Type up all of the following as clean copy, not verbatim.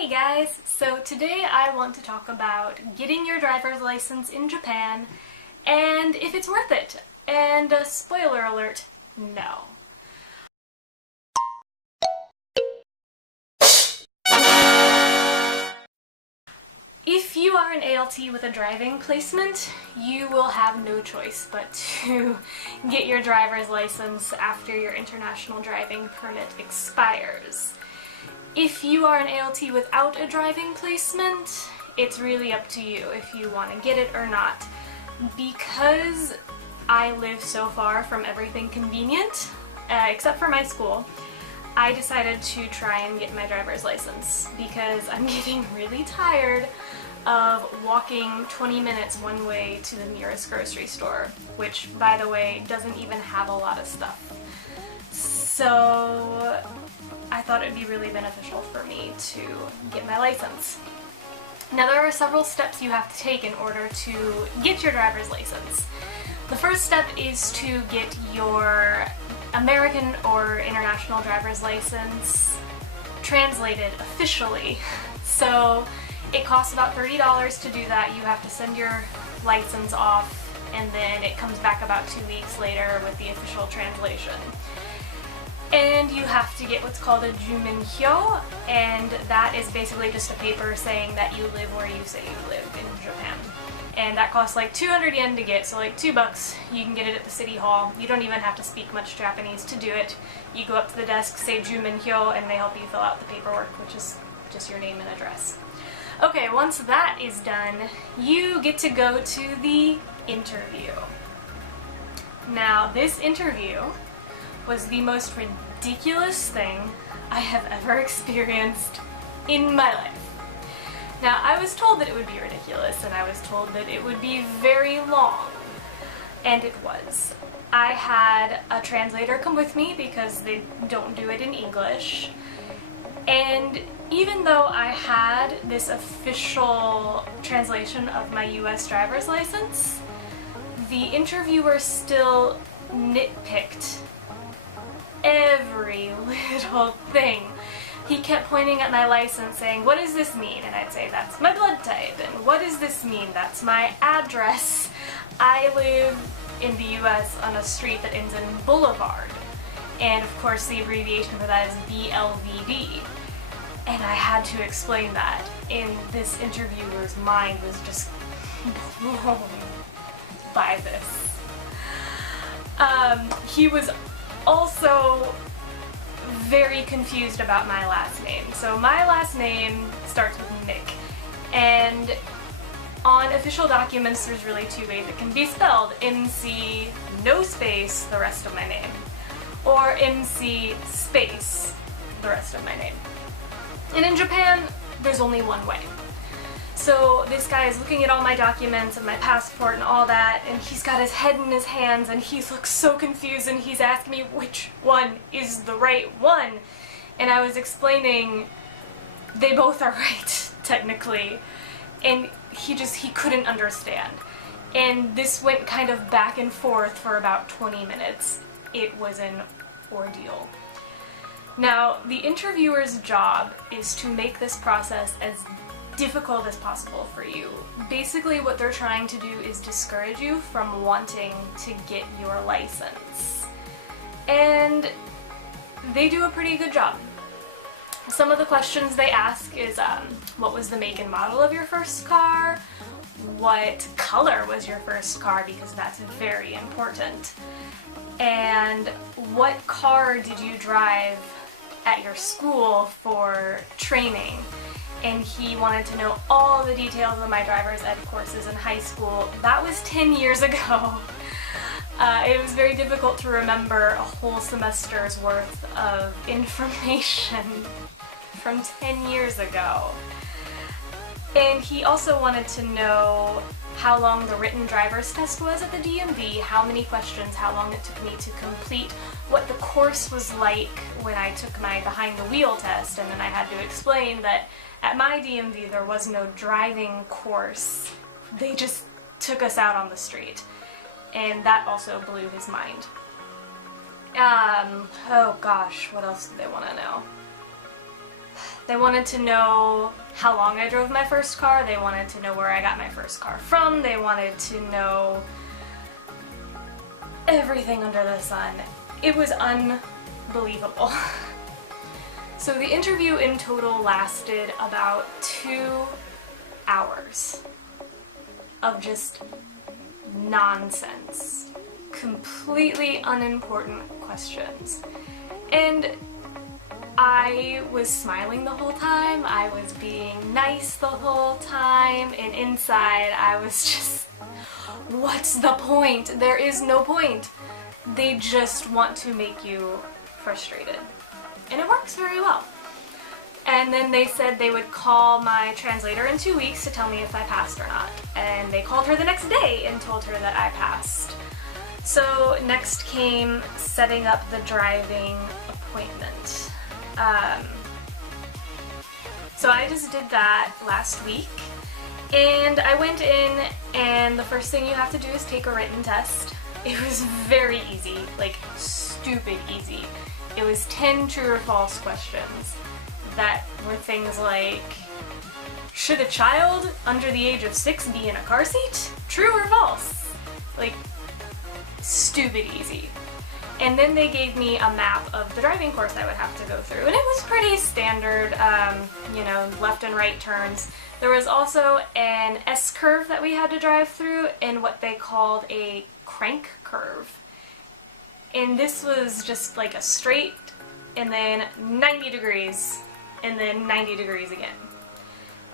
Hey guys! So today I want to talk about getting your driver's license in Japan and if it's worth it. And spoiler alert, no. If you are an ALT with a driving placement, you will have no choice but to get your driver's license after your international driving permit expires. If you are an ALT without a driving placement, it's really up to you if you want to get it or not. Because I live so far from everything convenient, except for my school, I decided to try and get my driver's license because I'm getting really tired of walking 20 minutes one way to the nearest grocery store, which, by the way, doesn't even have a lot of stuff. So I thought it would be really beneficial for me to get my license. Now, there are several steps you have to take in order to get your driver's license. The first step is to get your American or international driver's license translated officially. So it costs about $30 to do that. You have to send your license off and then it comes back about 2 weeks later with the official translation. And you have to get what's called a jumenhyo, and that is basically just a paper saying that you live where you say you live in Japan. And that costs like 200 yen to get, so like $2. You can get it at the city hall. You don't even have to speak much Japanese to do it. You go up to the desk, say jumenhyo, and they help you fill out the paperwork, which is just your name and address. Okay, once that is done, you get to go to the interview. Now, this interview was the most ridiculous thing I have ever experienced in my life. Now, I was told that it would be ridiculous, and I was told that it would be very long, and it was. I had a translator come with me because they don't do it in English, and even though I had this official translation of my US driver's license, the interviewer still nitpicked every little thing. He kept pointing at my license saying, "What does this mean?" And I'd say, "That's my blood type." And "What does this mean?" "That's my address. I live in the US on a street that ends in Boulevard." And of course the abbreviation for that is BLVD. And I had to explain that, and this interviewer's mind was just blown by this. He was also very confused about my last name. So my last name starts with Nick, and on official documents there's really two ways it can be spelled: MC no space the rest of my name, or MC space the rest of my name. And in Japan there's only one way. So this guy is looking at all my documents and my passport and all that, and he's got his head in his hands and he looks so confused, and he's asking me which one is the right one. And I was explaining they both are right, technically. And he couldn't understand. And this went kind of back and forth for about 20 minutes. It was an ordeal. Now, the interviewer's job is to make this process as difficult as possible for you. Basically what they're trying to do is discourage you from wanting to get your license. And they do a pretty good job. Some of the questions they ask is, what was the make and model of your first car? What color was your first car? Because that's very important. And what car did you drive at your school for training? And he wanted to know all the details of my driver's ed courses in high school. That was 10 years ago. It was very difficult to remember a whole semester's worth of information from 10 years ago. And he also wanted to know how long the written driver's test was at the DMV, how many questions, how long it took me to complete, what the course was like when I took my behind the wheel test, and then I had to explain that at my DMV there was no driving course. They just took us out on the street. And that also blew his mind. Oh gosh, what else do they want to know? They wanted to know how long I drove my first car, they wanted to know where I got my first car from, they wanted to know everything under the sun. It was unbelievable. So the interview in total lasted about 2 hours of just nonsense. Completely unimportant questions. And I was smiling the whole time, I was being nice the whole time, and inside I was just, what's the point? There is no point. They just want to make you frustrated. And it works very well. And then they said they would call my translator in 2 weeks to tell me if I passed or not. And they called her the next day and told her that I passed. So next came setting up the driving appointment. So I just did that last week. And I went in, and the first thing you have to do is take a written test. It was very easy, like stupid easy. It was 10 true or false questions that were things like, should a child under the age of 6 be in a car seat? True or false? Like, stupid easy. And then they gave me a map of the driving course I would have to go through, and it was pretty standard, you know, left and right turns. There was also an S-curve that we had to drive through, and what they called a crank curve. And this was just like a straight, and then 90 degrees, and then 90 degrees again.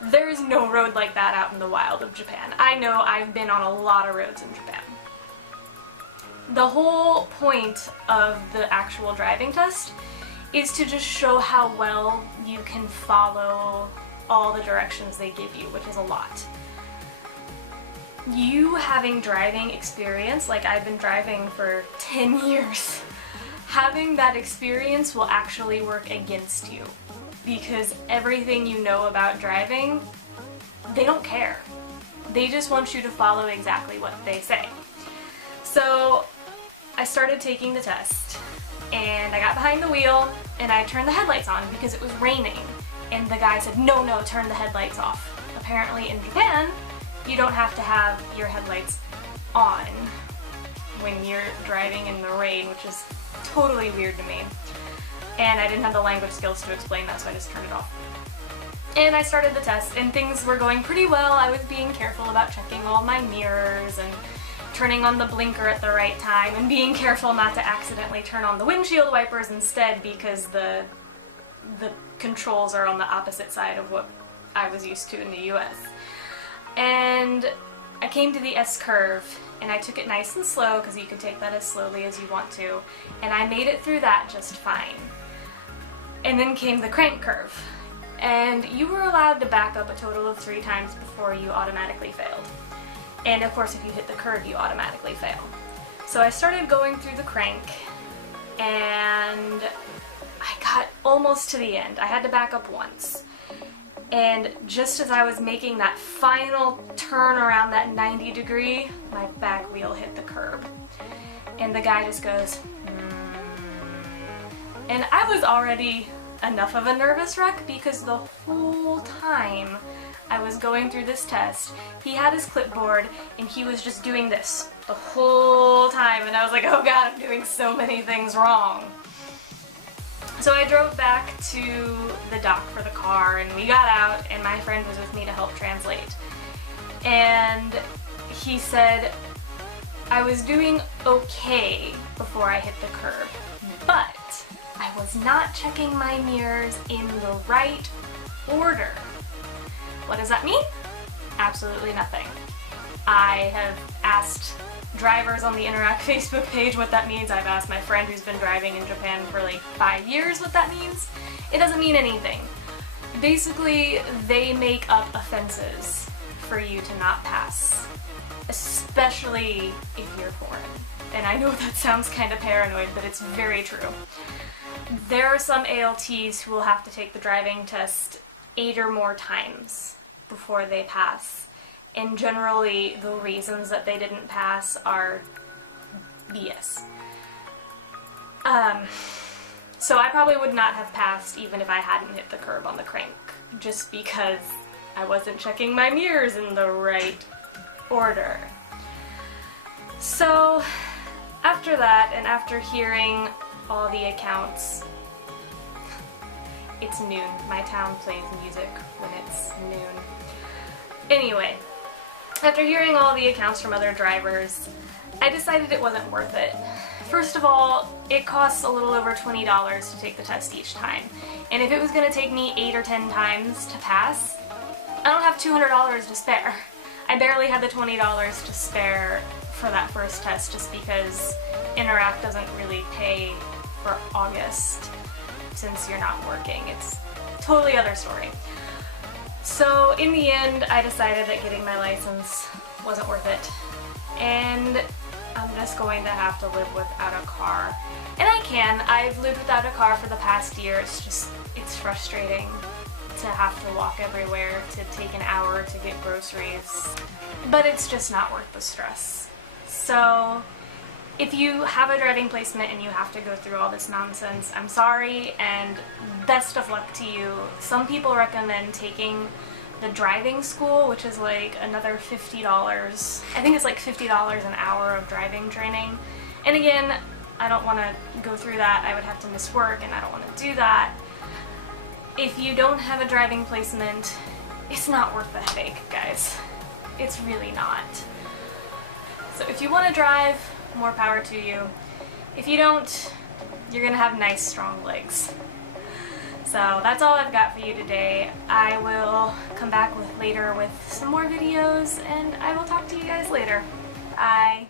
There's no road like that out in the wild of Japan. I know, I've been on a lot of roads in Japan. The whole point of the actual driving test is to just show how well you can follow all the directions they give you, which is a lot. You having driving experience, like I've been driving for 10 years, having that experience will actually work against you, because everything you know about driving, they don't care. They just want you to follow exactly what they say. So I started taking the test, and I got behind the wheel, and I turned the headlights on because it was raining, and the guy said, no, turn the headlights off. Apparently in Japan, you don't have to have your headlights on when you're driving in the rain, which is totally weird to me. And I didn't have the language skills to explain that, so I just turned it off. And I started the test, and things were going pretty well. I was being careful about checking all my mirrors and turning on the blinker at the right time, and being careful not to accidentally turn on the windshield wipers instead, because the controls are on the opposite side of what I was used to in the US. And I came to the S-curve, and I took it nice and slow, because you can take that as slowly as you want to, and I made it through that just fine. And then came the crank curve, and you were allowed to back up a total of 3 times before you automatically failed. And of course, if you hit the curve, you automatically fail. So I started going through the crank, and I got almost to the end. I had to back up once. And just as I was making that final turn around that 90 degree, my back wheel hit the curb. And the guy just goes, And I was already enough of a nervous wreck, because the whole time I was going through this test, he had his clipboard and he was just doing this the whole time, and I was like, oh god, I'm doing so many things wrong. So I drove back to the dock for the car, and we got out, and my friend was with me to help translate. And he said I was doing okay before I hit the curb, but I was not checking my mirrors in the right order. What does that mean? Absolutely nothing. I have asked drivers on the Interact Facebook page what that means. I've asked my friend who's been driving in Japan for like 5 years what that means. It doesn't mean anything. Basically, they make up offenses for you to not pass, especially if you're foreign. And I know that sounds kind of paranoid, but it's very true. There are some ALTs who will have to take the driving test 8 or more times before they pass. And generally, the reasons that they didn't pass are BS. So I probably would not have passed even if I hadn't hit the curb on the crank, just because I wasn't checking my mirrors in the right order. So after that, and after hearing all the accounts, it's noon. My town plays music when it's noon. Anyway, after hearing all the accounts from other drivers, I decided it wasn't worth it. First of all, it costs a little over $20 to take the test each time. And if it was going to take me 8 or 10 times to pass, I don't have $200 to spare. I barely had the $20 to spare for that first test just because Interact doesn't really pay for August since you're not working. It's a totally other story. So in the end, I decided that getting my license wasn't worth it. And I'm just going to have to live without a car. And I can. I've lived without a car for the past year. It's frustrating to have to walk everywhere, to take an hour to get groceries. But it's just not worth the stress. So if you have a driving placement and you have to go through all this nonsense, I'm sorry and best of luck to you. Some people recommend taking the driving school, which is like another $50. I think it's like $50 an hour of driving training. And again, I don't want to go through that. I would have to miss work and I don't want to do that. If you don't have a driving placement, it's not worth the headache, guys. It's really not. So if you want to drive, more power to you. If you don't, you're gonna have nice, strong legs. So that's all I've got for you today. I will come back later with some more videos, and I will talk to you guys later. Bye.